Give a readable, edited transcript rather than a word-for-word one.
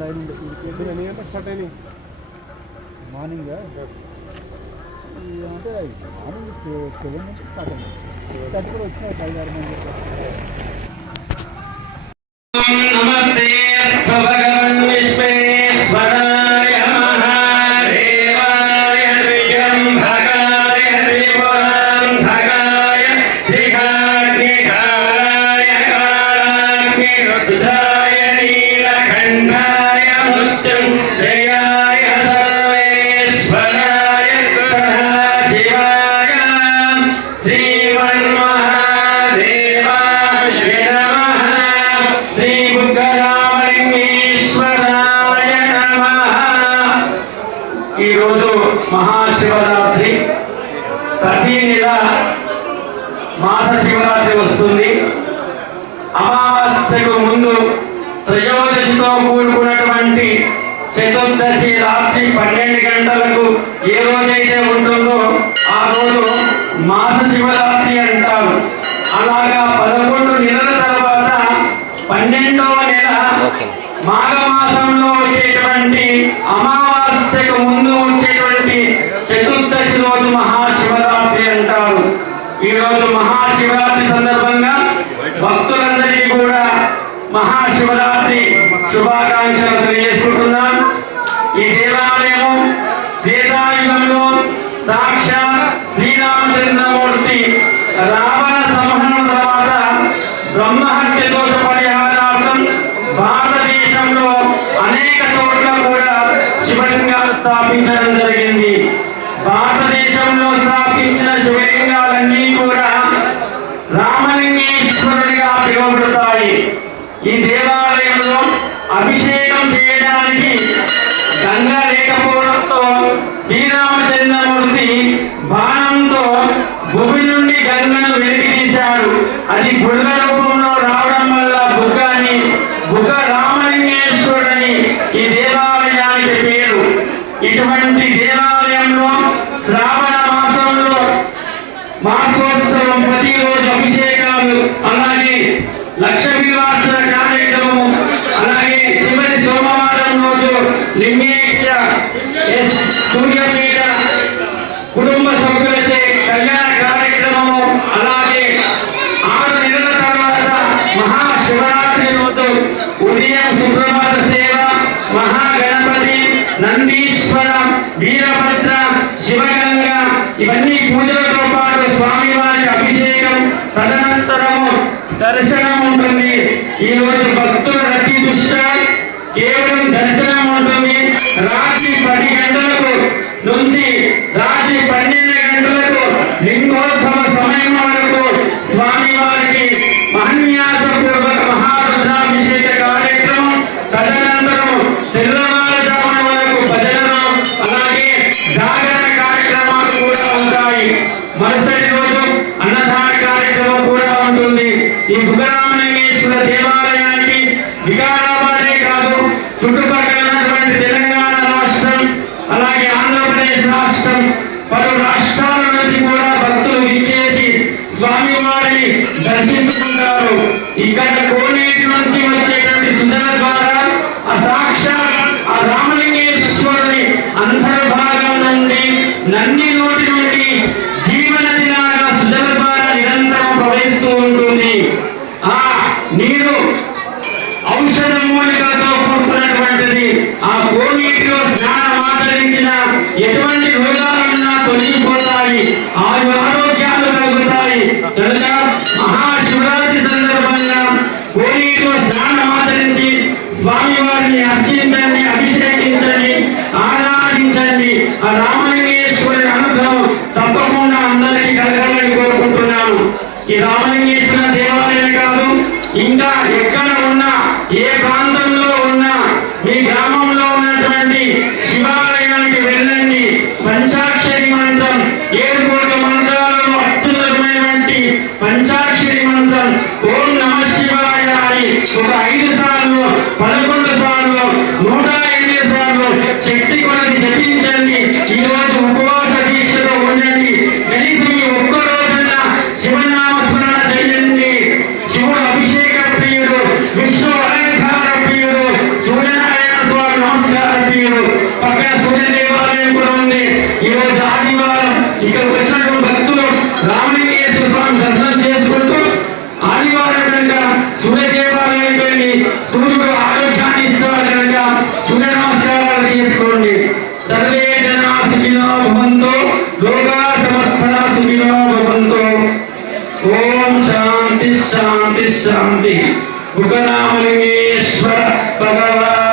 Line ఉంది ఎన్ని గంటలకు స్టార్ట్ అయినాయి మార్నింగ్ అంటే మార్నింగ్ 7 నుంచి స్టార్ట్ అయింది 6:30 కూడా వచ్చినాయి 5-6 మంది. నమస్తే భగవన్ విశ్వేశ్వరాయ మహాదేవాయ శ్రీయం భగాయ శ్రీపురం భగాయ శ్రీకాగ్నికాయ కాలాగ్ని రుద్రాయ నీలకంఠాయ మృత్యుంజయాయ సర్వేశ్వరాయ సదాశివాయ శ్రీమన్మహాదేవాయ నమః. శ్రీ బుగ్గరామలింగేశ్వరాయ నమః. ఈరోజు మహాశివరాత్రి. ప్రతి నెల మాస శివరాత్రి వస్తుంది. అమావాస్యకు ముందు త్రయోదశితో కూడుకున్నటువంటి చతుర్దశి రాత్రి 12 గంటలకు ఏ రోజైతే ఉంటుందో ఆ రోజు మాస శివరాత్రి అంటారు. అలాగా 11 నెలల తర్వాత 12వ నెల మాఘమాసంలో వచ్చేటువంటి అమావాస్యకు ముందు వచ్చేటువంటి చతుర్దశి రోజు మహాశివరాత్రి అంటారు. ఈ రోజు మహాశివరాత్రి సందర్భంగా భక్తులందరికీ కూడా మహాశివరాత్రి శుభాకాంక్షలు తెలియజేసుకుంటున్నాం. ఈ దేవాలయము త్రేతాయుగంలో సాక్షాత్ శ్రీరామచంద్రమూర్తి రావణ సంహరణ తర్వాత బ్రహ్మహత్య దోష పరిహారార్థం భారతదేశంలో అనేక చోట్ల కూడా శివలింగాలు స్థాపించడం జరిగింది. భారతదేశంలో స్థాపించిన శివలింగాలన్నీ కూడా రామలింగేశ్వరుడిగా పిలువబడతాయి. ఈ దేవాలయంలో అభిషేకం చేయడానికి గంగ లేకపోవడంతో శ్రీరామచంద్రమూర్తి బాణంతో భూమి నుండి గంగను వెలికి తీశాడు. అది బుడగ రూపంలో రావడం వల్ల బుగ్గ రామలింగేశ్వరుడని ఈ దేవాలయానికి పేరు. ఇటువంటి దేవాలయంలో శ్రావణ మాసంలో మాసోత్సవం, ప్రతిరోజు అభిషేకాలు, అలాగే లక్ష బిల్వార్చన కార్యక్రమం, అలాగే చివరి సోమవారం రోజు లింగేశ్వర సూర్యపీఠ కుటుంబ సభ్యులచే కళ్యాణ కార్యక్రమము, అలాగే 6 నెలల తర్వాత మహాశివరాత్రి రోజు ఉదయం సుప్రభాత సేవ, మహాగణపతి, నందీశ్వర, వీరభద్ర, శివగంగ ఇవన్నీ పూజలతో పాటు స్వామివారి అభిషేకం, తదనంతరము దర్శనం ఉంటుంది. ఈ రోజు భక్తుల రతి దృష్ట్యా కేవలం దర్శనం ఉంటుంది. రాత్రి 10 గంటలకు నుంచి రాత్రి 12 గంటలకు లింగోద్భవ సమయం వరకు స్వామివారికి మహాన్యాసపూర్వక మహారుద్రాభిషేక కార్యక్రమం, తదనంతరం తెల్లవారుజామున వరకు భజనలు, అలాగే జాగరణ కార్యక్రమాలు కూడా ఉంటాయి. మరుసటి రోజు అన్నదాన కార్యక్రమం కూడా ఉంటుంది. ఈ బుగ్గరామలింగేశ్వర దేవాలయానికి వికారాబాదే కాదు, చుట్టుపక్కల ఉన్నటువంటి తెలంగాణ రాష్ట్రం, అలాగే ఆంధ్రప్రదేశ్ రాష్ట్రం, పలు రాష్ట్రాల నుంచి కూడా భక్తులు విచ్చేసి స్వామివారిని దర్శించుకుంటారు. ఇక్కడ కోనేటి నుంచి వచ్చేటువంటి సుజల ద్వారా ఆ సాక్షాత్ ఆ రామలింగేశ్వరుని అంతర్భాగం నుండి నంది నోటి నుండి జీవనదిలాగా సుజల ద్వారా నిరంతరం ప్రవహిస్తూ ఉంటుంది. ఆ నీరు ఔషధ మూలికలతో కూడుకున్నటువంటిది. ఆ కోనీటిలో స్నానం ఆచరించిన ఎటువంటి రోగాలున్నా తొలగిపోతాయి, ఆరోగ్యాలు కలుగుతాయి. కనుక మహాశివరాత్రి సందర్భంగా ఈ రోజు ఆదివారం ఇక్కడికి వచ్చినటువంటి భక్తులు రామలింగేశ్వర స్వామి దర్శనం చేసుకుంటూ ఆదివారం కనుక సూర్యదేవాలయానికి వెళ్ళి సూర్యుడు ఆరోగ్యాన్ని ఇస్తారు కనుక సూర్య నమస్కారాలు చేసుకోండి. సర్వే జనా సుఖినో భవంతు, లోకా సమస్తః సుఖినో భవంతు. ఓం శాంతి శాంతి శాంతి. భుగనామలింగేశ్వర భగవాన్